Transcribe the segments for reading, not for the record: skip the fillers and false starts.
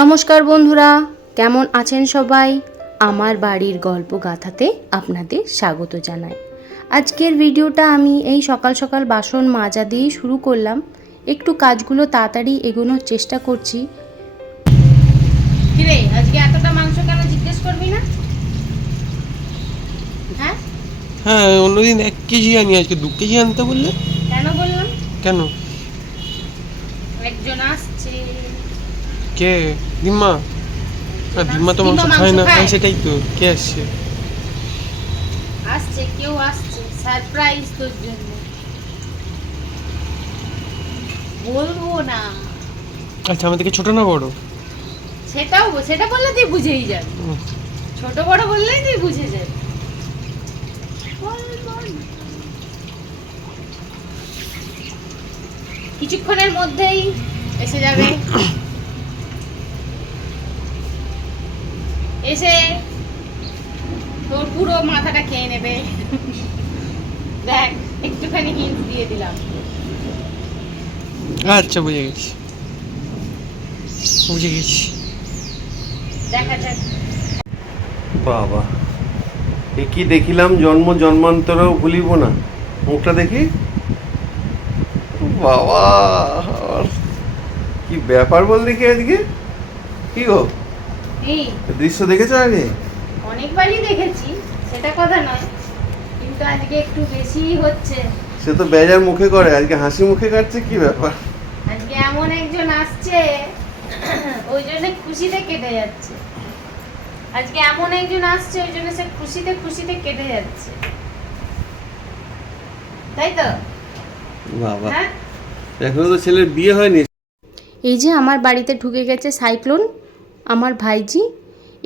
নমস্কার বন্ধুরা, কেমন আছেন সবাই? আমার বাড়ির গল্প গাথাতে আপনাদের স্বাগত জানাই। আজকের ভিডিওটা আমি এই সকাল সকাল বাসন মাজা দিয়েই শুরু করলাম। একটু কাজগুলো তাড়াতাড়ি এগোনোর চেষ্টা করছি। কিরে, আজকে এতটা মাংস কেন জিজ্ঞেস করবি না? হ্যাঁ, অন্যদিন 1 কেজি আনি, আজকে 2 কেজি আনতে বললে। কেন বললাম? কেন? একজন আসছে। কে? দিম্মা? হ্যাঁ, দিম্মা তো মাংস খায় না। হ্যাঁ, সেটাই তো। কে আসছে? আসছে, কেউ আসছে, সারপ্রাইজ তোর জন্য। বলবো না। আচ্ছা, আমার থেকে ছোট না বড়? সেটা বললে তুই বুঝেই যাবি। ছোট বড় বললেই তুই বুঝে যাবি। কিছুক্ষণের মধ্যেই এসে যাবে। এসে তোর পুরো মাথাটা খেয়ে নেবে। দেখ, একটুখানি হিন্ট দিয়ে দিলাম। আচ্ছা, বুঝে গেছি। দেখা যাক। বাবা, এ কি দেখিলাম, জন্ম জন্মান্তরেও ভুলিব না। মুখটা দেখি। বাবা, কি ব্যাপার বল দেখি আজকে। কি গো, এই দৃশ্য দেখেছো আগে? অনেকবারই দেখেছি, সেটা কথা নয়, কিন্তু আজকে একটু বেশিই হচ্ছে। সে তো বেজার মুখে করে, আজকে হাসি মুখে কাটছে। কি ব্যাপার? আজকে এমন একজন আসছে, ওই জন্য খুশিতে কেটে যাচ্ছে। আজকে এমন একজন আসছে, ওই জন্য সে খুশিতে খুশিতে কেটে যাচ্ছে, তাই তো? বাবা, হ্যাঁ, এখনো তো ছেলের বিয়ে হয়নি। এই যে আমার বাড়িতে ঢুকে গেছে সাইক্লোন, আমার ভাইজি।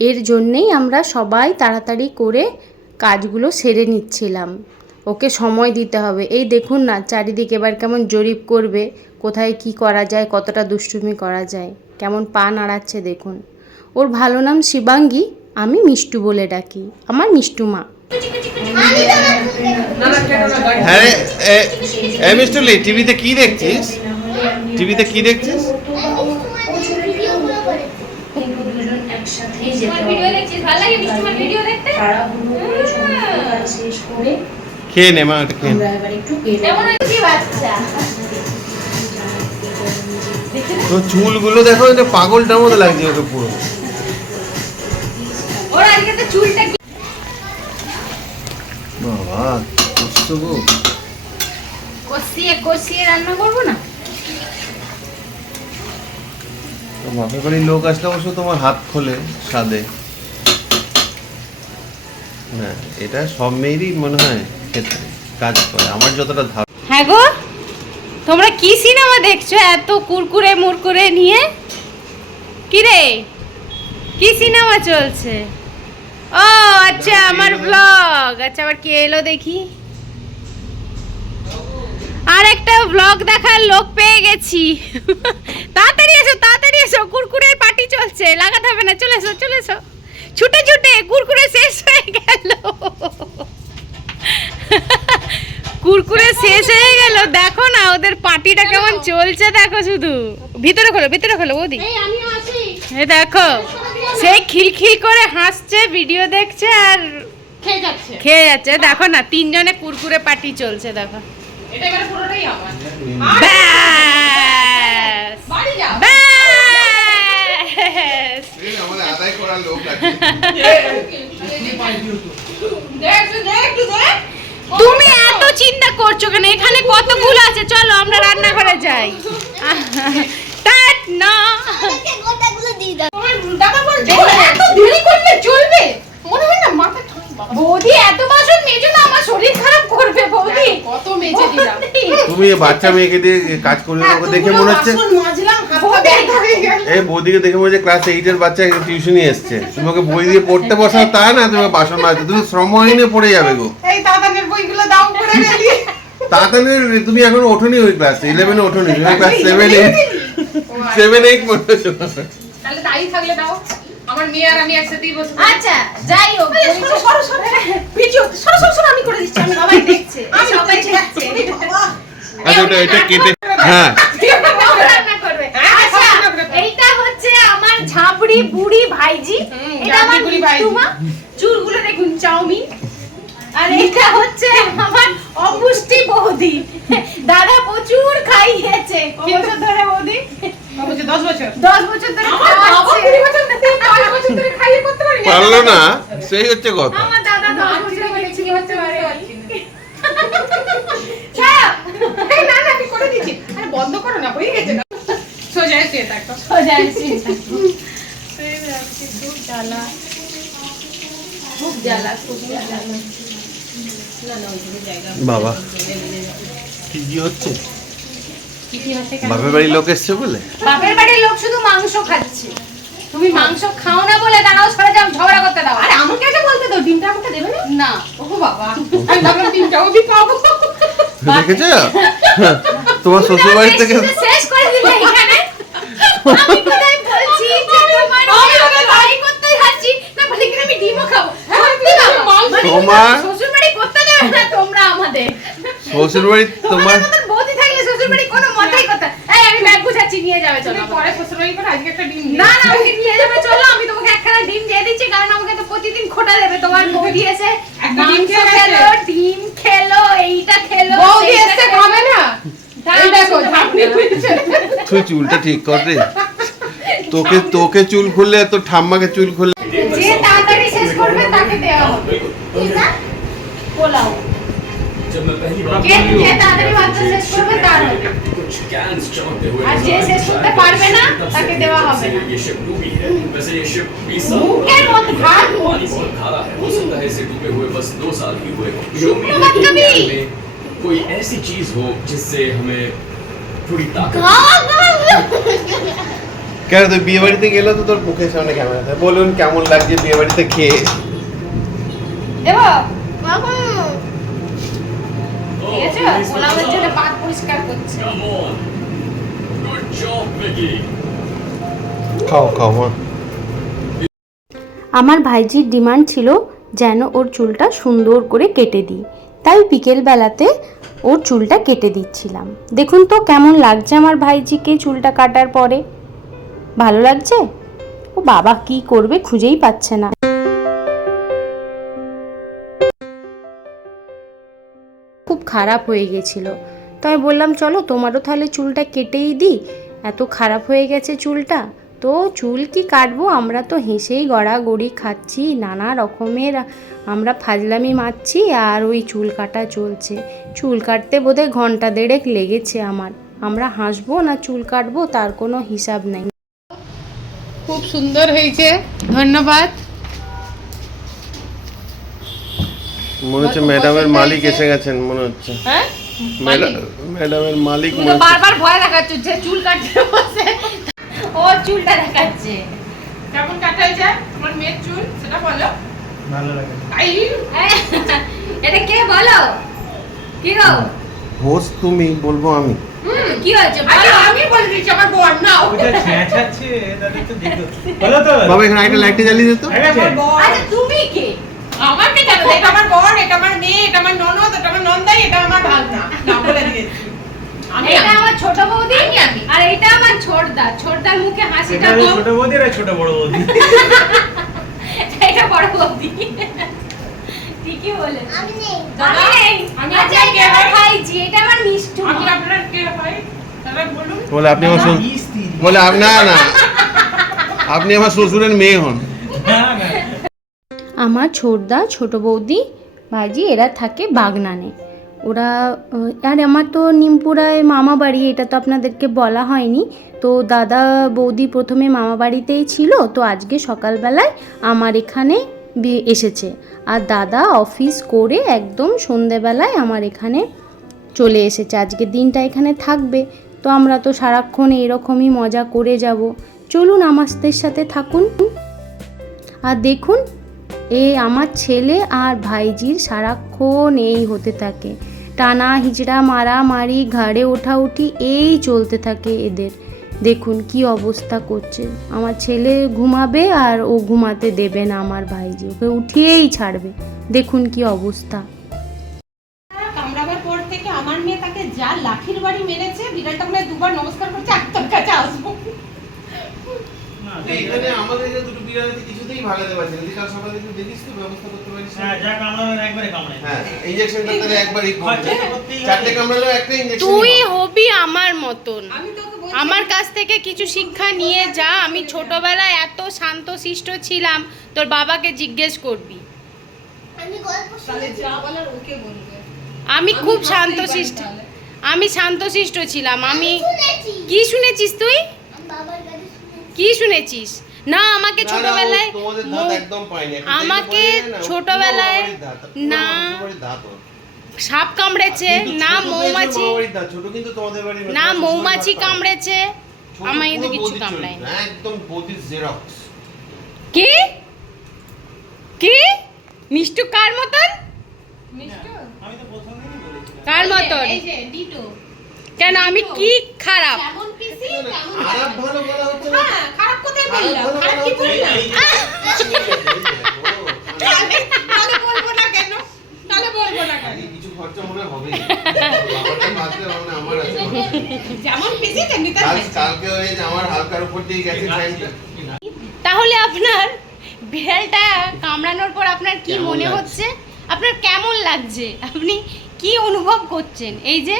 এর জন্যেই আমরা সবাই তাড়াতাড়ি করে কাজগুলো সেরে নিচ্ছিলাম। ওকে সময় দিতে হবে। এই দেখুন না, চারিদিকে এবার কেমন জরিপ করবে, কোথায় কি করা যায়, কতটা দুষ্টুমি করা যায়। কেমন পা নাড়াচ্ছে দেখুন। ওর ভালো নাম শিবাঙ্গী, আমি মিষ্টু বলে ডাকি। আমার মিষ্টু মা। হ্যাঁ রে, মিস্টুলি, টিভিতে কি দেখছিস? টিভিতে কি দেখছিস? খেয়ে নে মা, ওটা খেয়ে নে। তো চুলগুলো দেখো, এটা পাগলটার মতো লাগছে ওকে পুরো। বাবা, কষ্ট গো। কষিয়ে রান্না করবো না? বাপের বাড়ির লোক আসলে অবশ্য তোমার হাত খোলে স্বাদে। না, এটা সব মেয়েরই মনে হয় ক্ষেত্রে কাজ করে, আমার যতটা ধারণা। হ্যাঁ গো, তোমরা কি সিনেমা দেখছো এত কুরকুরে মুরকুরে নিয়ে? কি রে, কি সিনেমা চলছে? ও আচ্ছা, আমার ব্লগ। আচ্ছা, আবার কে এলো দেখি। আর একটা ব্লগ দেখার লোক পেয়ে গেছি। তাড়াতাড়ি এসো, কুরকুরের পার্টি চলছে, লাগাতে হবে না। চলে এসো, ছুটে কুরকুরে শেষ হয়ে গেল। কুরকুরে শেষ হয়ে গেল। দেখো না ওদের পার্টিটা কেমন চলছে, দেখো শুধু। ভিতরে খোলো বৌদি। এই দেখো, সে খিলখিল করে হাসছে, ভিডিও দেখছে আর খেয়ে যাচ্ছে। দেখো না, 3 জনে কুরকুরে পার্টি চলছে, দেখো। এটা এবারে পুরোটাই আমার। ব্যাস বাড়ি যাও। ব্যাস। আমাদের আদায় করার লোক আছে। দেখ। তুমি এত চিন্তা করছো কেন? এখানে কতগুলো আছে, চলো আমরা রান্নাঘরে যাই। না, তোমার দাদা বলছে এত দেরি করলে চলবে? মনে হয় না মাথা ঠান্ডা। বৌদি এত বাসন মেজো না, আমার শরীর খারাপ করবে বৌদি। কত মেজে দিলাম। তুমি এই বাচ্চা মেয়েকে দিয়ে কাজ করলে, ওকে দেখে মনে হচ্ছে বাসন মাজলাম, হাতটা ব্যথা হয়ে গেল। এই বৌদিকে দেখে মনে হচ্ছে ক্লাস 8 এর বাচ্চা টিউশনই এসছে। তুমি ওকে বই দিয়ে পড়তে বসাও, তা না তুমি বাসন মাজতে, তুমি শ্রমহীনে পড়ে যাবে গো। এই দাদানের বইগুলো দাও করে গেলি। তাড়াতাড়ি, তুমি এখন ওঠোনি ওই ক্লাস 11 ওঠোনি, তুমি ক্লাস 7 8 পড়তেছো। তাহলে তাই থাকলে দাও। আমার মেয়ে আর আমি একসাথেই বসে। আচ্ছা, যাই হোক, সরো। ভিডিও সরো, আমি করে দিচ্ছি। আমি সবাই দেখছে, সবাই দেখছে। আচ্ছা, এটা কেটে, হ্যাঁ রান্না করবে। আচ্ছা, এইটা হচ্ছে আমার ঝাঁপড়ি বুড়ি ভাইজি, এটা আমার ঝাঁপড়ি বুড়ি ভাইজি। মিঠুমা। চুলগুলো দেখুন চাউমিন। আর এটা হচ্ছে আমার অপুষ্টি বৌদি, দাদা প্রচুর খাইয়েছে কি বছর ধরে বৌদি? 10 বছর 10 বছর ধরে আমার বাবা খাওয়াচ্ছে। 20 বছর ধরে 5 বছর ধরে খাইয়ে করতে পারি না পারলো না, সেই হচ্ছে কথা। আমার দাদা 10 বছর ধরে কি হতে পারে ছাড়। এই না না আমি করে দিচ্ছি আরে বন্ধ করো না হয়ে গেছে না সোজা এসে থাকো সোজা এসে থাকো। খুব জ্বালা, খুব জ্বালা, খুব জ্বালা। না না ওইখানে জায়গা বাবা কি কি হচ্ছে? কি হচ্ছে কেন? বাপের বাড়ির লোক এসছে বলে? বাপের বাড়ির লোক শুধু মাংস খাচ্ছে, তুমি মাংস খাও না বলে দাঁড়াও, সরে যাও, ঝগড়া করতে দাও। আরে আমাকে এটা বলতে দাও ডিমটা আমাকে দেবে না না, ও বাবা আমি ভাবলাম ডিমটাও আমি পাবো দেখেছ তোমার শ্বশুর বাড়ি থেকে শুধু শেষ করে দিলে এখানে। আমি কোথায় বলছি যে তোমার আমি লড়াই করতে যাচ্ছি না, বলি কি আমি ডিমও খাবো। সত্যি বাবা, মানে তোমার- শ্বশুর বাড়ি করতে দেবে না তোমরা আমাদের। শ্বশুর বাড়ি তোমার তোমার মতন বৌদি থাকলে শ্বশুর বাড়ি কোনো মতেই করতে। এই আমি ব্যাগ গুছাচ্ছি, নিয়ে যাবে চলো। তুমি পরে শ্বশুরবাড়ি করে আজকে একটা ডিম না না আমাকে নিয়ে যাবে চলো, আমি তোমাকে একখানা ডিম দিয়ে দিচ্ছি, কারণ আমাকে তো প্রতিদিন খোটা দেবে। তোমার বৌদি এসে একটা ডিম মাংস খেয়ে গেছে। খেলো, ডিম খেলো, এইটা খেলো, বৌদি সেইটা এসে খেলো। খাবে না এই দেখো ঝাপনি খুলছে তুই চুলটা ঠিক কর রে। তোকে চুল খুললে তো ঠাম্মাকে চুল খুললে যে তাড়াতাড়ি শেষ করবে তাকে দেওয়া হবে। ঠিক না? পোলাও। जब मैं पहली बार যে তাড়াতাড়ি ভাতটা শেষ করবে তার হবে। कुछ कैंस चमकते हुए আর যে শেষ করতে পারবে না তাকে দেওয়া হবে না। ये शिप डूबी है वैसे ये शिप 20 মুখের মতো ভাত पानी बहुत खारा है हो सकता है इसे डूबे हुए बस 2 साल ही हुए जो मत कभी। कोई ऐसी चीज हो जिससे हमें थोड़ी ताकत কেন তুই বিয়ে বাড়িতে গেলে তো তোর মুখের সামনে ক্যামেরা থাকে, বলুন কেমন লাগছে বিয়ে বাড়িতে খেয়ে? দেবো। Oh, ঠিক আছে? please, পোলাওয়ের come জন্য on. পাত পরিষ্কার করছে। Come on. Good job, Vicky. খাও খাও মা। আমার ভাইজির ডিমান্ড ছিল যেন ওর চুলটা সুন্দর করে কেটে দিই, তাই বিকেলবেলাতে ওর চুলটা কেটে দিচ্ছিলাম। দেখুন তো কেমন লাগছে আমার ভাইজিকে চুলটা কাটার পরে। ভালো লাগছে? ও বাবা কি করবে খুঁজেই পাচ্ছে না। খুব খারাপ হয়ে গেছিল, তাই বললাম চলো তোমারও তাহলে চুলটা কেটেই দিই, এত খারাপ হয়ে গেছে চুলটা। তো চুল কি কাটবো, আমরা তো হেসেই গড়াগড়ি খাচ্ছি, নানা রকমের আমরা ফাজলামি মারছি, আর ওই চুল কাটা চলছে। চুল কাটতে বোধহয় ঘন্টা দেড়েক লেগেছে আমার। আমরা হাসবো না চুল কাটবো তার কোনো হিসাব নেই। খুব সুন্দর হয়েছে ধন্যবাদ মনে হচ্ছে ম্যাডামের মালিক এসে গেছেন মনে হচ্ছে। হ্যাঁ ম্যাডামের মালিক তুমি মনে তো হচ্ছে। বারবার ভয় দেখাচ্ছ যে চুল কাটতে বসে, ও চুলটা দেখাচ্ছে। কেমন কাটা হয়েছে আমার মেয়ের চুল সেটা বলো ভালো লাগে। তাই এটা কে বলো? কি গো? হোস্ট তুমি, বলবো আমি। কি হয়েছে আচ্ছা বলো? আমি বলে দিচ্ছি আমার বর নাও ছেঁচাচ্ছে দাদি তো দেখো। বলো তো। বাবা এখানে একটা লাইটে জ্বালিয়ে দিত। আমার বর আচ্ছা তুমি কে? আমাকে কেন এটা আমার বর এটা আমার মেয়ে এটা আমার ননদ এটা আমার নন্দাই এটা আমার ভাগনা না বলে দিয়েছি আমি এটা আমার ছোট বৌদি, আর এটা আমার ছোটদা। ছোটদার মুখে হাসিটা এটা কম, ছোট বৌদি আর ছোট বড় বৌদি। এটা বড় বৌদি। ঠিকই বলে। আমি নেই। আমি আচ্ছা আপনার কে এটা আমার হয়? ভাইজি, এটা আমার মিষ্টু। আমি আপনার কে হয় তাহলে বলুন বলে আপনি আমার শ্বশুর, বলে না না আপনি আমার শ্বশুরের মেয়ে হন। না না আমার ছোটদা, ছোট বৌদি, ভাইজি এরা থাকে বাগনানে। ওরা আর আমার তো নিমপুরায় মামা বাড়ি, এটা তো আপনাদেরকে বলা হয়নি। তো দাদা বৌদি প্রথমে মামা বাড়িতেই ছিল, তো আজকে সকালবেলায় আমার এখানে এসেছে। আর দাদা অফিস করে একদম সন্ধেবেলায় আমার এখানে চলে এসেছে, আজকে দিনটা এখানে থাকবে। তো আমরা তো সারাক্ষণ এরকমই মজা করে যাব। চলুন আমাদের সাথে থাকুন। আর দেখুন এই আমার ছেলে আর ভাইজির সারাক্ষণ এই হতে থাকে, টানা হিজড়া মারামারি, ঘাড়ে ওঠাউঠি এই চলতে থাকে এদের। দেখুন কি অবস্থা করছে। আমার ছেলে ঘুমাবে আর ও ঘুমাতে দেবে না আমার ভাইজি, ওকে উঠিয়েই ছাড়বে। দেখুন কি অবস্থা। কামড়াবার পর থেকে আমার মেয়ে তাকে যা লাঠির বাড়ি মেরেছে বিড়ালটা মনে হয় দুবার নমস্কার করছে আর তোর কাছে আসবো তুই এখানে আমাদের যে দুটো বিড়ালকে কিছুতেই ভাগাতে পারছিস না, তুই কাল সকালে একটু দেখিস তো, ব্যবস্থা করতে পারিস? হ্যাঁ, যা কামড়ানোর একবারে কামড়ায়। হ্যাঁ, ইনজেকশনটা তাহলে একবারই করবে। খরচা তো করতেই হবে। 4টে কামড়ালেও একটা ইনজেকশন। তুই হবি আমার মতন, আমি তোকে বলছি আমার কাছ থেকে কিছু শিক্ষা নিয়ে যা। আমি ছোটবেলায় এত শান্তশিষ্ট ছিলাম, তোর বাবাকে জিজ্ঞেস করবি। তাহলে যা বলার ওকে বলবে। আমি খুব ভাবতেই শান্তশিষ্ট, পারি তাহলে। আমি শান্তশিষ্ট ছিলাম। আমি কি শুনেছিস তুই? কি শুনেছিস? না আমাকে না, না, ছোটবেলায় ও তোমাদের দাঁত একদম পায়নি। একটা আমাকে দেখে বলে না, ও ছোটবেলায় পুরো মামাবাড়ির দাঁত, পুরো না মামাবাড়ির দাঁত ওর। সাপ কামড়েছে, কিন্তু না ছোট পেয়েছিল মৌমাছি, মামাবাড়ির দাঁত, ছোট কিন্তু তোমাদের বাড়ির না তোমার মৌমাছি শ্বশুরের দাঁত পায়নি। কামড়েছে, ছোট আমার কিন্তু পুরো কিছু বৌদির কামড়ায় চরিত্র, একদম বৌদির জেরক্স। কি কি মিষ্টু কার মতন? মিষ্টু আমি তো প্রথম দিনই বলেছিলাম। কার মতন? এই যে ডিটো কেন আমি কি খারাপ? যেমন পিসি তেমন খারাপ ভালো বলা হচ্ছে না। হ্যাঁ খারাপ কোথায় খারাপ বললাম? ভালো খারাপ বলা কি হচ্ছে না। বললাম? তাহলে বলবো না কেন? তাহলে বলবো না কেন? এই কিছু খরচা মনে হবে। বাবাটা বাঁচলে মানে আমার আছে খরচা। যেমন পিসি তেমনি তার বাচ্চা। কালকে ওই যে আমার হালকার উপর দিয়ে গেছে ফ্যানটা। তাহলে আপনার বিড়ালটা কামড়ানোর পর আপনার কি কেমন মনে লাগছে? হচ্ছে? আপনার কেমন লাগছে? আপনি কি অনুভব করছেন? এই যে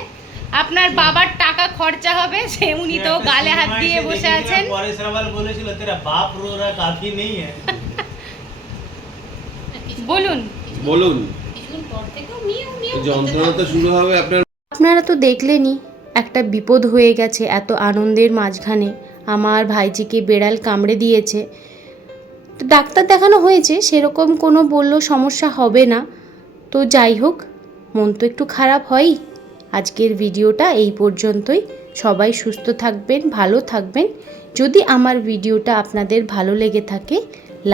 আপনার বাবার টাকা খরচা হবে, সে উনি তো একটা গালে হাত সিনেমা দিয়ে এসে বসে দেখেছিলাম, আছেন। পরেশ রাওয়াল বলেছিল তেরা বাপ रो रहा काफी नहीं है। বলুন। বলুন, কিছুদিন পর থেকেও মিউ মিউ যন্ত্রণা তো শুরু হবে আপনার। আপনারা তো দেখলেনই, একটা বিপদ হয়ে গেছে এত আনন্দের মাঝখানে। আমার ভাইজিকে বেড়াল কামড়ে দিয়েছে, তো ডাক্তার দেখানো হয়েছে, সেরকম কোনো বলল সমস্যা হবে না। তো যাই হোক, মন তো একটু খারাপ হয়ই। আজকের ভিডিওটা এই পর্যন্তই। সবাই সুস্থ থাকবেন, ভালো থাকবেন। যদি আমার ভিডিওটা আপনাদের ভালো লেগে থাকে,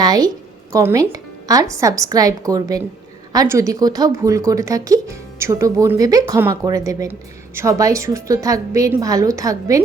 লাইক, কমেন্ট আর সাবস্ক্রাইব করবেন। আর যদি কোথাও ভুল করে থাকি, ছোট বোন ভেবে ক্ষমা করে দেবেন। সবাই সুস্থ থাকবেন, ভালো থাকবেন।